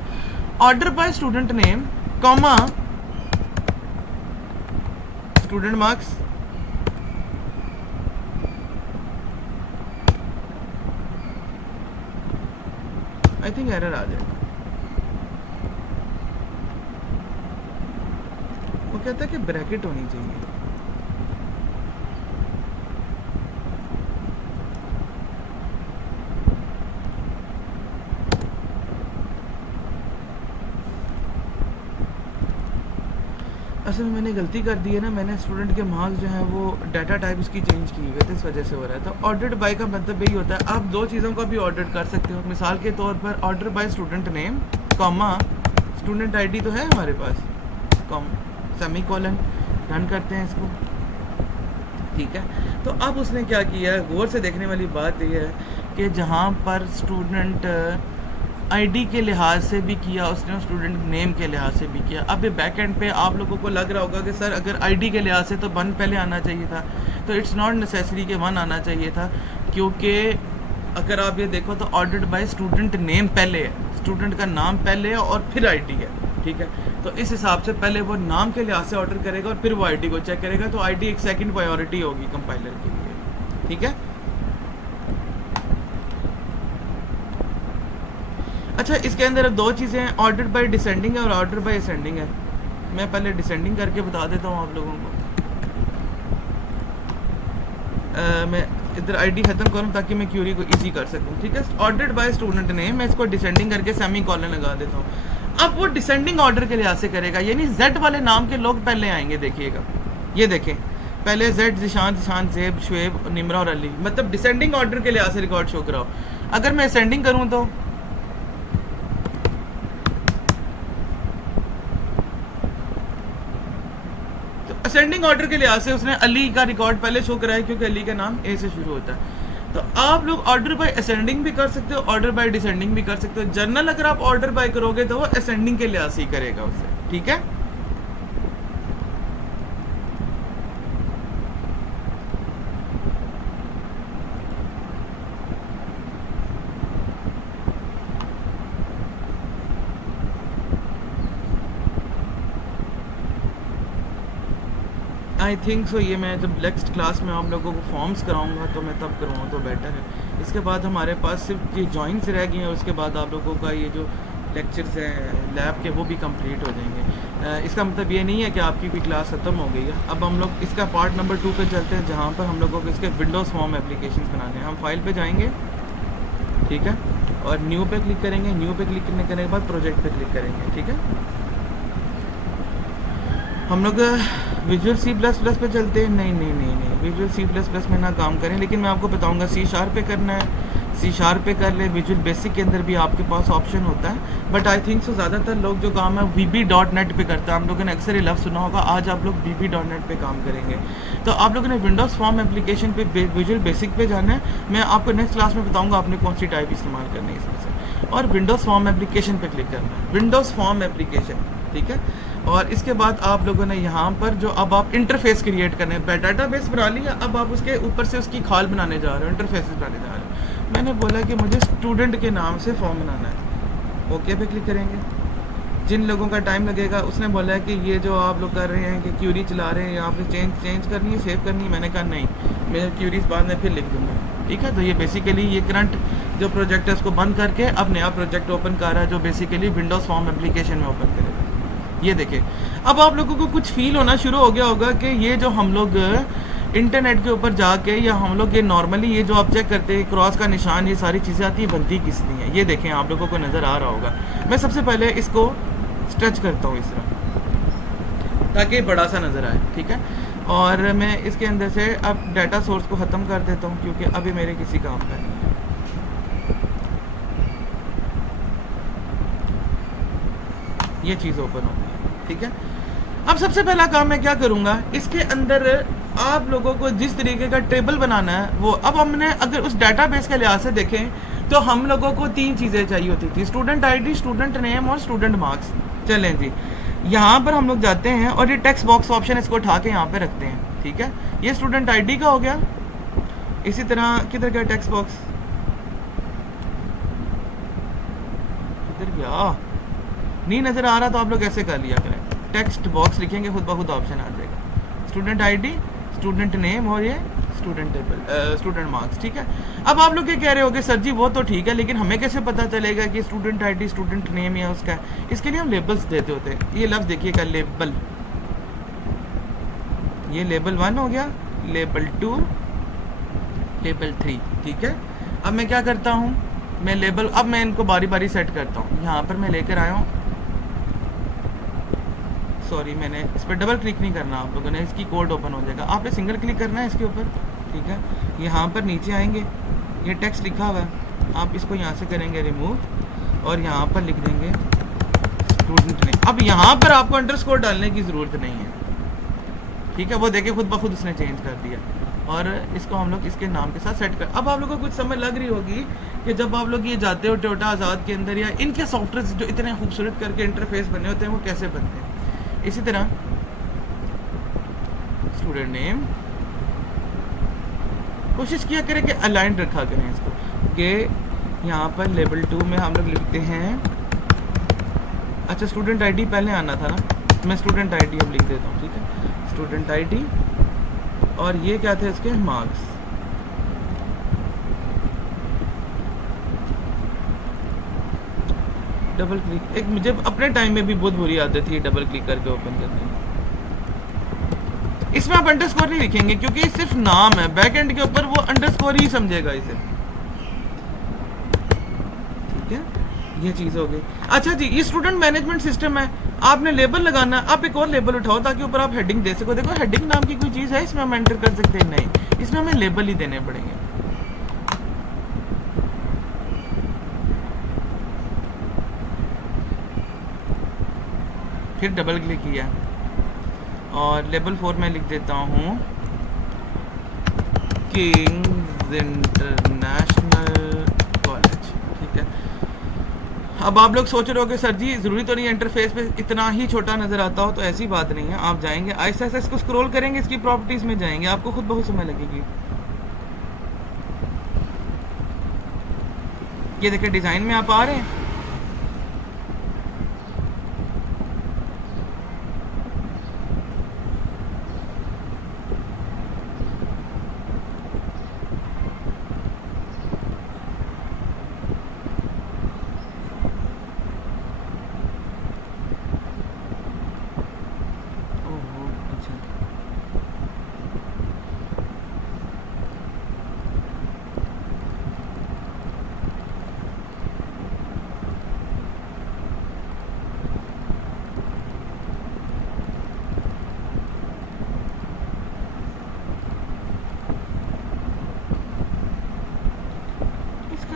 Order by student name comma student marks, I think error आ जाएगा। वो कहता है कि ब्रैकेट होनी चाहिए। असल में मैंने गलती कर दी है ना, मैंने स्टूडेंट के मार्क्स जो हैं वो डाटा टाइप इसकी चेंज की हुई है, तो इस वजह से हो रहा है। तो ऑर्डर्ड बाय का मतलब यही होता है, आप दो चीज़ों को भी ऑर्डर कर सकते हो। मिसाल के तौर पर order by student name comma student ID तो है हमारे पास, कॉम सेमी कॉलन, रन करते हैं इसको, ठीक है। तो अब उसने क्या किया है, गौर से देखने वाली बात यह है कि जहाँ पर स्टूडेंट आईडी के लिहाज से भी किया उसने, स्टूडेंट नेम के लिहाज से भी किया। अब ये बैक एंड पे आप लोगों को लग रहा होगा कि सर अगर आईडी के लिहाज से तो 1 पहले आना चाहिए था, तो इट्स नॉट नेसेसरी कि 1 आना चाहिए था, क्योंकि अगर आप ये देखो तो ऑर्डर्ड बाय स्टूडेंट नेम पहले है, स्टूडेंट का नाम पहले है और फिर आईडी है, ठीक है। तो इस हिसाब से पहले वो नाम के लिहाज से ऑर्डर करेगा और फिर वो आईडी को चेक करेगा, तो आईडी एक सेकंड प्रायोरिटी होगी कंपाइलर के लिए, ठीक है। अच्छा, इसके अंदर अब दो चीज़ें हैं, ऑर्डर बाय डिसेंडिंग है और ऑर्डर बाय असेंडिंग है। मैं पहले डिसेंडिंग करके बता देता हूँ आप लोगों को। मैं इधर आईडी ख़त्म करूँ ताकि मैं क्यूरी को इजी कर सकूँ, ठीक है। ऑर्डर्ड बाय स्टूडेंट नेम, मैं इसको डिसेंडिंग करके सेमी कॉलन लगा देता हूँ। अब वो डिसेंडिंग ऑर्डर के लिहाज से करेगा, यानी जेड वाले नाम के लोग पहले आएंगे। देखिएगा, ये देखें, पहले जेड, जिशान, जिशान, ज़ेब, शुएब, निमरा और अली, मतलब डिसेंडिंग ऑर्डर के लिहाज से रिकॉर्ड शो कराओ। अगर मैं असेंडिंग करूँ तो असेंडिंग ऑर्डर के लिहाज से उसने अली का रिकॉर्ड पहले शो कराया, क्योंकि अली का नाम ए से शुरू होता है। तो आप लोग ऑर्डर बाय असेंडिंग भी कर सकते हो, ऑर्डर बाय डिसेंडिंग भी कर सकते हो। जनरल अगर आप ऑर्डर बाय करोगे तो वो असेंडिंग के लिहाज से ही करेगा उससे, ठीक है। आई थिंक सो ये मैं जब नेक्स्ट क्लास में आप लोगों को फॉर्म्स कराऊंगा तो मैं तब करवाऊँ तो बेटर है। इसके बाद हमारे पास सिर्फ ये जॉइंट्स रह गए हैं, उसके बाद आप लोगों का ये जो लेक्चर्स हैं लैब के वो भी कंप्लीट हो जाएंगे। इसका मतलब ये नहीं है कि आपकी भी क्लास ख़त्म हो गई है। अब हम लोग इसका पार्ट नंबर 2 पे चलते हैं, जहाँ पर हम लोगों को इसके विंडोज़ फॉर्म एप्लीकेशन बनाने हैं। हम फाइल पे जाएंगे, ठीक है, और न्यू पे क्लिक करेंगे। न्यू पे क्लिक करने के बाद प्रोजेक्ट पे क्लिक करेंगे, ठीक है। हम लोग विजुअल C++ पे चलते हैं। नहीं, विजुअल C++ में ना काम करें, लेकिन मैं आपको बताऊंगा C# पे करना है, C# पे कर ले। विजुअल बेसिक के अंदर भी आपके पास ऑप्शन होता है, बट आई थिंक सो ज़्यादातर लोग जो काम है VB.NET पे करते हैं। आप लोगों ने अक्सर ये लफ्ज़ सुना होगा, आज आप लोग VB.NET पे काम करेंगे। तो आप लोगों ने विंडोज़ फॉर्म एप्लीकेशन पे विजुअल बेसिक पे जाना है। मैं आपको नेक्स्ट क्लास में बताऊँगा आपने कौन सी टाइप इस्तेमाल करनी है इसमें से, और विंडोज़ फॉर्म एप्लीकेशन पे क्लिक करना है, विंडोज़ फॉर्म एप्लीकेशन, ठीक है। और इसके बाद आप लोगों ने यहाँ पर जो अब आप इंटरफेस क्रिएट करने हैं, डाटाबेस बना लिया, अब आप उसके ऊपर से उसकी खाल बनाने जा रहे हो, इंटरफेस बनाने जा रहे हो। मैंने बोला कि मुझे स्टूडेंट के नाम से फॉर्म बनाना है, ओके पे क्लिक करेंगे। जिन लोगों का टाइम लगेगा, उसने बोला है कि ये जो आप लोग कर रहे हैं कि क्यूरी चला रहे हैं, आपने चेंज करनी है, सेव करनी है। मैंने कहा नहीं, मैं क्यूरीज बाद में फिर लिख दूँगा, ठीक है। तो ये बेसिकली ये करंट जो प्रोजेक्ट है उसको बंद करके अब नया प्रोजेक्ट ओपन कर रहा है, जो बेसिकली विंडोज़ फॉर्म एप्लीकेशन में ओपन करेगा। ये देखें, अब आप लोगों को कुछ फील होना शुरू हो गया होगा कि ये जो हम लोग इंटरनेट के ऊपर जाके या हम लोग ये नॉर्मली ये जो आप चेक करते हैं क्रॉस का निशान, ये सारी चीज़ें आती है, बनती किस लिए है। ये देखें, आप लोगों को नज़र आ रहा होगा। मैं सबसे पहले इसको स्ट्रेच करता हूँ इस तरह ताकि बड़ा सा नज़र आए, ठीक है। और मैं इसके अंदर से अब डाटा सोर्स को ख़त्म कर देता हूँ, क्योंकि अभी मेरे किसी काम का नहीं है। ये चीज़ ओपन हो गई, ठीक है। अब सबसे पहला काम मैं क्या करूँगा, इसके अंदर आप लोगों को जिस तरीके का टेबल बनाना है वो, अब हमने अगर उस डाटाबेस के लिहाज से देखें तो हम लोगों को 3 चीज़ें चाहिए होती थी, स्टूडेंट आईडी, स्टूडेंट नेम और स्टूडेंट मार्क्स। चलें जी, यहाँ पर हम लोग जाते हैं और ये टेक्स्ट बॉक्स ऑप्शन इसको उठा के यहाँ पे रखते हैं, ठीक है। ये स्टूडेंट आईडी का हो गया। इसी तरह किधर गया टेक्स्ट बॉक्स, किधर गया, नहीं नज़र आ रहा, तो आप लोग ऐसे कर लिया करें, टेक्स्ट बॉक्स लिखेंगे, खुद ब खुद ऑप्शन आ जाएगा, स्टूडेंट आईडी, स्टूडेंट नेम और ये स्टूडेंट टेबल, स्टूडेंट मार्क्स, ठीक है। अब आप लोग ये कह रहे हो कि सर जी वो तो ठीक है, लेकिन हमें कैसे पता चलेगा कि स्टूडेंट आईडी स्टूडेंट नेम या उसका है? इसके लिए हम लेबल्स देते होते हैं। ये लफ्ज़ देखिएगा, लेबल, ये लेबल 1 हो गया, लेबल 2, लेबल 3, ठीक है। अब मैं क्या करता हूँ, मैं लेबल, अब मैं इनको बारी बारी सेट करता हूँ। यहाँ पर मैं लेकर आया हूँ, सॉरी मैंने इस पर डबल क्लिक नहीं करना आप लोगों ने, इसकी कोड ओपन हो जाएगा, आपने सिंगल क्लिक करना है इसके ऊपर, ठीक है। यहाँ पर नीचे आएंगे, ये टेक्स्ट लिखा हुआ है, आप इसको यहाँ से करेंगे रिमूव और यहाँ पर लिख देंगे स्टूडेंट नेम। अब यहाँ पर आपको अंडरस्कोर डालने की ज़रूरत नहीं है, ठीक है, वो देखे खुद ब खुद उसने चेंज कर दिया। और इसको हम लोग इसके नाम के साथ सेट कर। अब आप लोगों को कुछ समझ लग रही होगी कि जब आप लोग ये जाते हो टोयोटा आज़ाद के अंदर या इनके सॉफ्टवेयर जो इतने खूबसूरत करके इंटरफेस बने होते हैं वो कैसे बनते हैं। इसी तरह स्टूडेंट नेम कोशिश किया करें कि अलाइन रखा करें इसको, कि यहाँ पर लेवल 2 में हम लोग लिखते हैं, अच्छा स्टूडेंट आईडी पहले आना था ना, मैं स्टूडेंट आईडी अब लिख देता हूँ, ठीक है, स्टूडेंट आईडी, और ये क्या थे इसके मार्क्स। डबल क्लिक, एक मुझे अपने टाइम में भी बहुत बुरी आदत थी डबल क्लिक करके ओपन करने की। इसमें आप अंडरस्कोर नहीं लिखेंगे क्योंकि ये सिर्फ नाम है, बैक एंड के ऊपर वो अंडरस्कोर ही समझेगा इसे, ठीक है, ये चीज़ हो गई। अच्छा जी, ये स्टूडेंट मैनेजमेंट सिस्टम है, आपने लेबल लगाना, आप एक और लेबल उठाओ ताकि ऊपर आप हेडिंग दे सको। देखो हेडिंग नाम की कोई चीज़ है इसमें हम एंटर कर सकते हैं, नहीं, इसमें हमें लेबल ही देने पड़ेंगे। फिर डबल क्लिक किया और लेवल 4 में लिख देता हूँ किंग्स इंटरनेशनल कॉलेज, ठीक है। अब आप लोग सोच रहे हो कि सर जी ज़रूरी तो नहीं है इंटरफेस पे इतना ही छोटा नज़र आता हो, तो ऐसी बात नहीं है। आप जाएंगे आहिस्ता आहिस्ता इसको स्क्रॉल करेंगे, इसकी प्रॉपर्टीज़ में जाएंगे, आपको खुद बहुत समय लगेगी। ये देखिए डिज़ाइन में आप आ रहे हैं,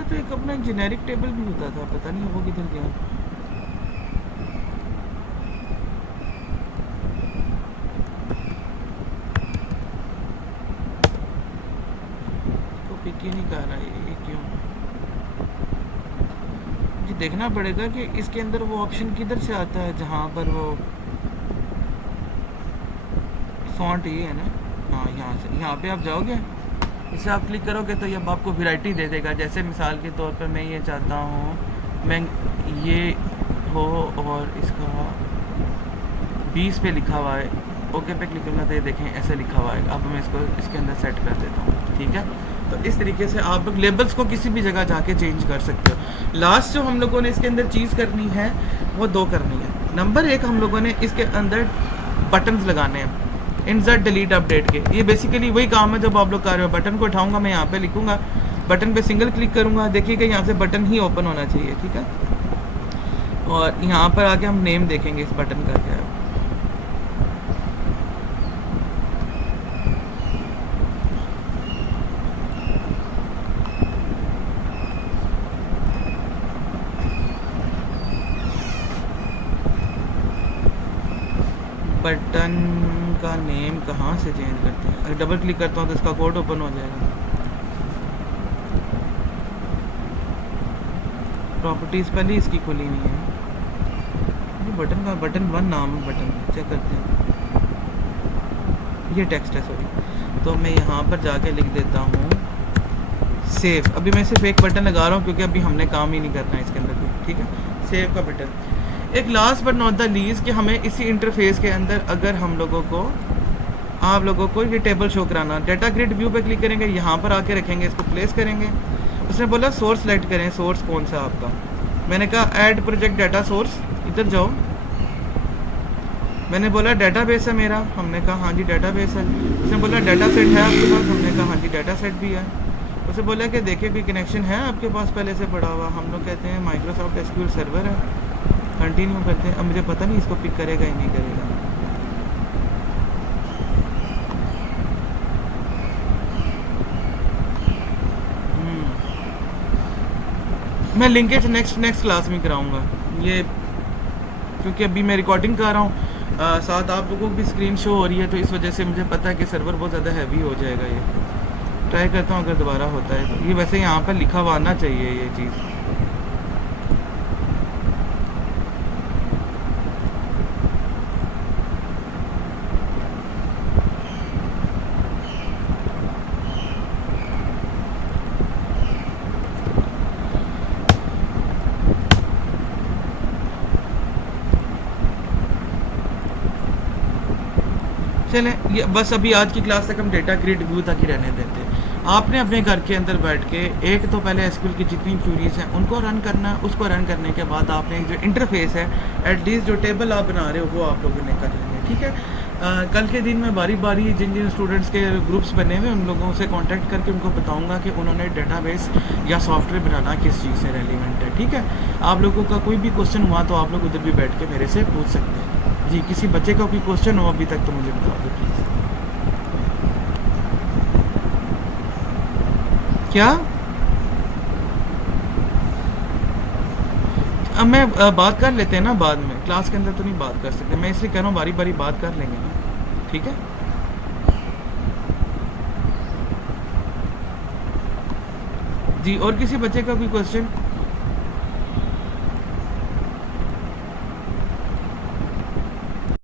तो एक अपना एक जेनेरिक टेबल भी होता था, पता नहीं वो किधर गया। तो पिक ही नहीं कर रहा है, ये क्यों? मुझे देखना पड़ेगा कि इसके अंदर वो ऑप्शन किधर से आता है जहाँ पर वो फॉन्ट ये है ना, हाँ यहाँ से, यहाँ पे आप जाओगे, इसे आप क्लिक करोगे तो ये अब आपको वैरायटी दे देगा। जैसे मिसाल के तौर पर मैं ये चाहता हूँ मैं ये हो और इसका 20 पे लिखा हुआ है, ओके पे क्लिक करूँगा तो ये देखें ऐसे लिखा हुआ है। अब मैं इसको इसके अंदर सेट कर देता हूँ, ठीक है। तो इस तरीके से आप लोग लेबल्स को किसी भी जगह जाके चेंज कर सकते हो। लास्ट जो हम लोगों ने इसके अंदर चीज़ करनी है वो 2 करनी है। नंबर 1 हम लोगों ने इसके अंदर बटन्स लगाने हैं, इंसर्ट डिलीट अपडेट के। ये बेसिकली वही काम है जब आप लोग कर रहे हो। बटन को उठाऊंगा मैं, यहाँ पे लिखूंगा, बटन पे सिंगल क्लिक करूंगा, देखिएगा यहाँ से बटन ही ओपन होना चाहिए, ठीक है। और यहाँ पर आके हम नेम देखेंगे इस बटन का क्या है। बटन का नेम कहाँ से चेंज करते हैं? अगर डबल क्लिक करता हूँ तो इसका कोड ओपन हो जाएगा। प्रॉपर्टीज़ पहले इसकी खुली नहीं है, ये बटन का, बटन 1 नाम है बटन, चेक करते हैं। ये टेक्स्ट है, सॉरी। तो मैं यहाँ पर जाके लिख देता हूँ सेव। अभी मैं सिर्फ एक बटन लगा रहा हूँ क्योंकि अभी हमने काम ही नहीं करना है इसके अंदर भी, ठीक है। सेव का बटन। एक last but not the least कि हमें इसी इंटरफेस के अंदर अगर हम लोगों को, आप लोगों को ये टेबल शो कराना, डाटा ग्रिड व्यू पे क्लिक करेंगे, यहाँ पर आके रखेंगे, इसको प्लेस करेंगे। उसने बोला सोर्स सेलेक्ट करें, सोर्स कौन सा आपका। मैंने कहा ऐड प्रोजेक्ट डाटा सोर्स, इधर जाओ, मैंने बोला डेटाबेस है मेरा, हमने कहा हाँ जी डेटाबेस है। उसने बोला डाटा सेट है आपके पास, हमने कहा हाँ जी डाटा सेट भी है। उसे बोला कि देखिए कोई कनेक्शन है आपके पास पहले से पड़ा हुआ, हम लोग कहते हैं माइक्रोसॉफ्ट एसक्यूएल सर्वर है। कंटिन्यू करते हैं। अब मुझे पता नहीं इसको पिक करेगा ही नहीं करेगा। मैं लिंकेज नेक्स्ट क्लास में कराऊंगा ये, क्योंकि अभी मैं रिकॉर्डिंग कर रहा हूँ, साथ आप लोगों की स्क्रीन शो हो रही है, तो इस वजह से मुझे पता है कि सर्वर बहुत ज़्यादा हैवी हो जाएगा। ये ट्राई करता हूँ अगर दोबारा होता है तो। ये वैसे यहाँ पर लिखा हुआ आना चाहिए ये चीज़। चलें, ये बस अभी आज की क्लास तक हम डेटा ग्रिड व्यू तक ही रहने देते हैं। आपने अपने घर के अंदर बैठ के एक तो पहले एसक्यूएल की जितनी क्यूरीज हैं उनको रन करना, उसको रन करने के बाद आपने जो इंटरफेस है एटलीस्ट जो टेबल आप बना रहे हो वो आप लोगों ने कर लेंगे, ठीक है। कल के दिन में बारी बारी जिन जिन स्टूडेंट्स के ग्रुप्स बने हुए उन लोगों से कांटेक्ट करके उनको बताऊंगा कि उन्होंने डेटाबेस या सॉफ्टवेयर बनाना किस चीज़ से रेलिवेंट है, ठीक है। आप लोगों का कोई भी क्वेश्चन हुआ तो आप लोग उधर भी बैठ के मेरे से पूछ सकते हैं जी। किसी बच्चे का कोई क्वेश्चन हो अभी तक तो मुझे बता दो प्लीज़। क्या? अब मैं बात कर लेते हैं ना बाद में, क्लास के अंदर तो नहीं बात कर सकते, मैं इसलिए कह रहा हूँ बारी बारी बात कर लेंगे ना, ठीक है। जी और किसी बच्चे का कोई क्वेश्चन?